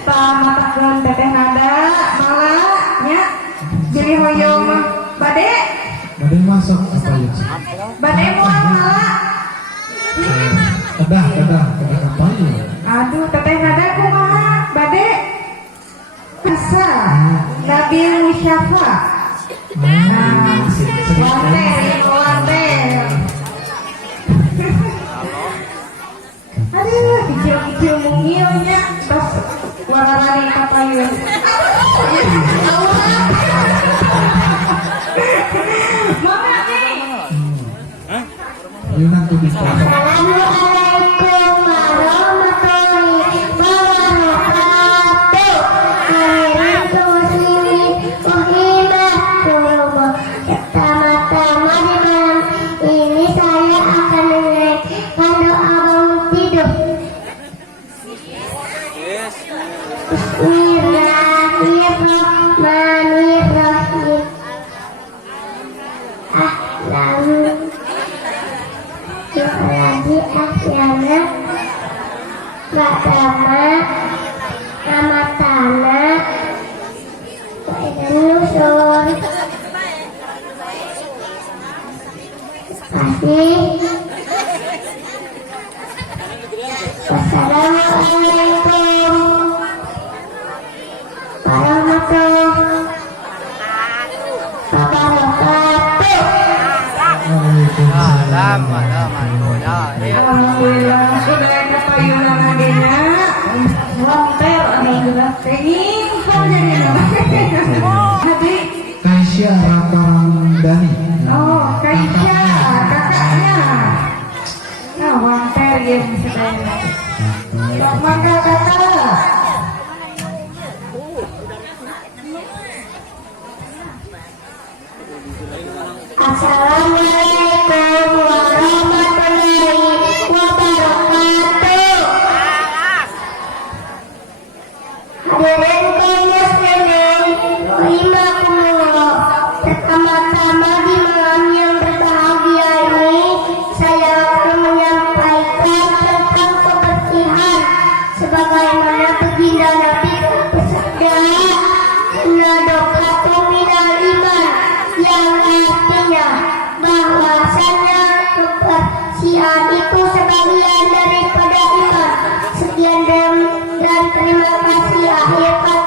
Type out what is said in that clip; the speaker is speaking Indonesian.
Pamatakeun teteh nada malah nya jadi hoyong bade masuk apa ya? bade moal malah Kedah apa ya? aduh teteh nada kumaha bade asa Nabi Musyafa wanter aduh kecil-kecil mungilnya terus warna-warni kapayun mama nih Yunan tuh bisa. Assalamualaikum warahmatullahi wabarakatuh. Hadirin muslimin muslimat seluruh. Pertama-tama di malam ini saya akan menyampaikan doa bangun tidur. Bismillahirrahmanirrahim. Lagi asyana Ba'dama Amatana Wa'idan nusyur Kasih Wassalamualaikum warahmatullahi wabarakatuh. alhamdulillah sudah kapayunan adenya wanter alhamdulillah tenging jadi hadi Kaisya Raparandani. oh Kaisya kakaknya nah wanter ya sedaya mangga kakak Assalamualaikum warahmatullahi wabarakatuh. Hadirin kaum muslimin rahimakumullah. Pertama-tama di malam yang berbahagia ini saya akan menyampaikan tentang kebersihan sebagaimana baginda Nabi bersabda, "Nadokatu minal iman," yang artinya bahwasanya kebersihan itu sebagian daripada iman. Sekian dan terima kasih. Akhir kata